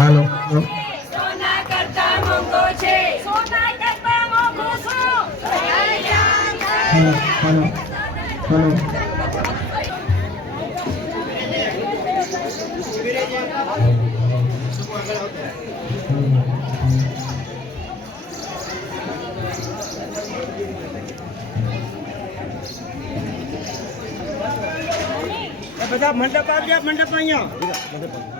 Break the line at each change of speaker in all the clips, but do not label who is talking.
હાલો
સોના કરતા મોંઘો છે સોના કરતા મોંઘો શું
હાલો હાલો હાલો
બધા મંડપ આવ્યા મંડપ અહીંયા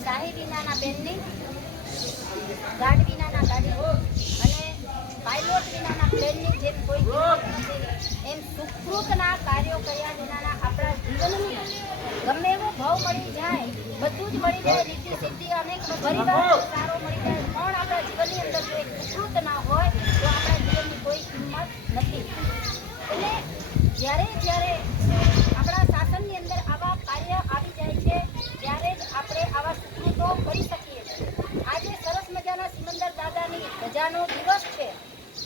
શાહી વિનાના બેનની, ગાઢ વિનાના અને પાયલોટ વિનાના પ્લેનની જેમ કોઈ એમ સુકૃતના કાર્યો કર્યા વિનાના આપણા જીવનની ગમે એવો ભાવ મળી જાય બધું જ મળી જાય રીતિ સિદ્ધિ અનેક પરિવાર સારો મળી જાય. પણ આપણા જીવનની અંદર જો સુકૃત ના હોય તો આપણા જીવનની કોઈ કિંમત નથી. એટલે જ્યારે જ્યારે આપણા શાસનની અંદર આવા કાર્ય આવી જાય છે ત્યારે જ આપણે આવા સુકૃતો કરી શકીએ છીએ. આજે સરસ મજાના સિમંદર દાદાની ધજાનો દિવસ છે.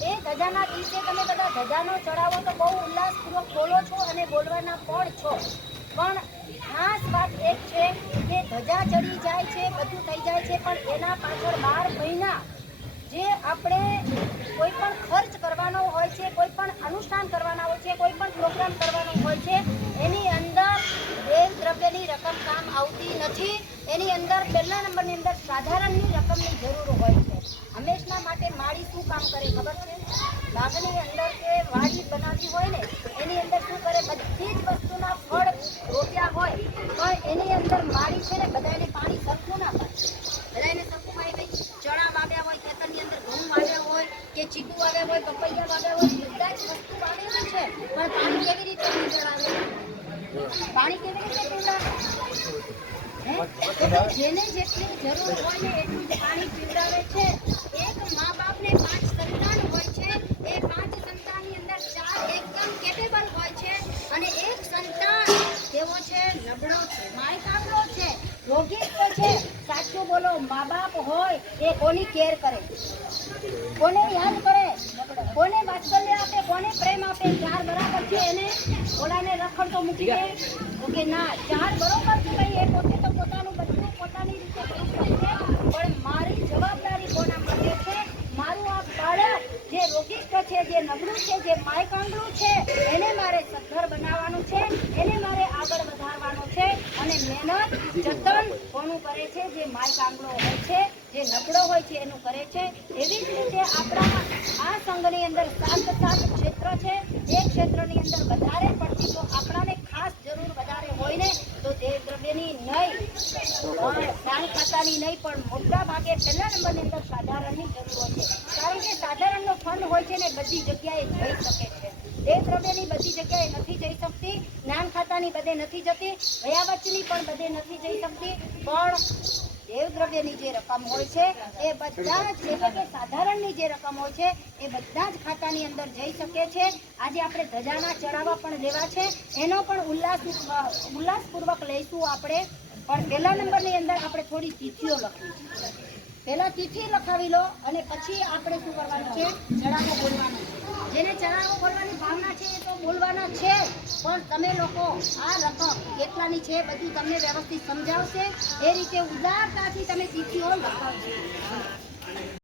એ ધજાના દિવસે તમે બધા ધજાનો ચડાવો તો બહુ ઉલ્લાસપૂર્વક બોલો છો અને બોલવાના પણ છો. પણ ખાસ વાત એક છે કે ધજા ચડી જાય છે, બધું થઈ જાય છે, પણ એના પાછળ બાર મહિના જે આપણે કોઈ પણ ખર્ચ કરવાનો હોય છે કોઈ પણ અનુષ્ઠાન કરવાના હોય છે કોઈ પણ પ્રોગ્રામ કરવાનો હોય છે, એની અંદર દેવ દ્રવ્યની રકમ કામ આવતી નથી. એની અંદર પહેલા નંબરની અંદર સાધારણની રકમની જરૂર હોય છે. હંમેશના માટે માળી શું કામ કરે ખબર છે? બાગની અંદર કે વાડી બનાવી હોય ને, એની અંદર શું કરે? બધી જ વસ્તુના ફળ રોપ્યા હોય પણ એની અંદર માળી છે ને બધાને પાણી સરખું ના પાડે બધાને સરખું પાણી ભાઈ ચણા વાવ્યા હોય ખેતરની અંદર ઘઉં વાવ્યા હોય કે ચીકુ વાવ્યા હોય પપૈયા વાવ્યા હોય બધા જ વસ્તુ વાવેલી છે પણ પાણી કેવી રીતે પીવડાવે પાણી કેવી રીતે પીવડાવે? જેને જેટલી જરૂર હોય ને એટલું જ પાણી પીવડાવે છે. એક મા બાપને પાંચ સંતાન હોય છે એ પાંચ સંતાનની અંદર ચાર એકદમ કેપેબલ હોય છે અને એક સંતાન કેવો છે નબળો છે માય કામડો છે રોગીસ્ત છે સાચું બોલો મા બાપ હોય એ કોની કેર કરે? કોને યાદ કરે? કોને વાત્સલ્ય આપે? કોને પ્રેમ આપે? ચાર બરાબર છે એને ઓલાને રખડતો મૂકી દે. ઓકે કે ના ચાર બરોબર છે ભાઈ એ પોતે તો પોતાનું બધું પોતાની રીતે કરી શકશે પણ મારી જવાબદારી કોના માટે છે મારું આ બાળક જે રોગિષ્ટ છે, જે નબળું છે, જે માય કાંગડું છે, એને મારે સદ્ધર બનાવવાનું છે, એને મારે આગળ વધારવાનું છે અને મહેનત, જતન કોનું કરે છે, જે માય કાંગડો હોય છે, જે નબળો હોય છે, એનું કરે છે. એવી જ રીતે આપણા આ સંઘની અંદર સાત સાત ક્ષેત્ર છે. એ ક્ષેત્રની અંદર વધારે પડતી તો આપણાને ખાસ જરૂર વધારે હોય ને, તો દેવ દ્રવ્યની નહીં. પ્રાણ ખાતાની નહીં, પણ મોટા ભાગે પહેલા નંબરની અંદર સાધારણની જરૂર છે. કારણ કે સાધારણનો ફંડ હોય છે ને, બધી જગ્યાએ જઈ શકે છે. દ્રવ્યની બધી જગ્યાએ નથી જઈ શકતી, જ્ઞાન ખાતાની બધે નથી જતી ભયાવચની પણ બધે નથી જઈ શકતી, પણ દેવ જે રકમ હોય છે, એ બધા જ, એટલે સાધારણની જે રકમ હોય છે, એ બધા જ ખાતાની અંદર જઈ શકે છે. આજે આપણે ધજાના ચડાવવા પણ લેવા છે. એનો પણ ઉલ્લાસ ઉલ્લાસપૂર્વક લઈશું આપણે. પણ પહેલા નંબરની અંદર આપણે થોડી તિથિઓ લખવી છે પહેલા તિથિ લખાવી લો અને પછી આપણે શું કરવાનું છે? ચડાવો બોલવાનો. જેને ચડાવો બોલવાની ભાવના છે એ તો બોલવાના છે, પણ તમે લોકો આ રકમ કેટલાની છે બધું તમને વ્યવસ્થિત સમજાવશે. એ રીતે ઉદારતાથી તમે તિથિઓ લખાવજો